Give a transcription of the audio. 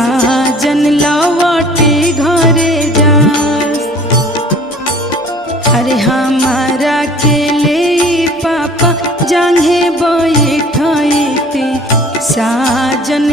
साजन लौटे घरे जास। अरे हमारा के ले पापा जांघे बैठते साजन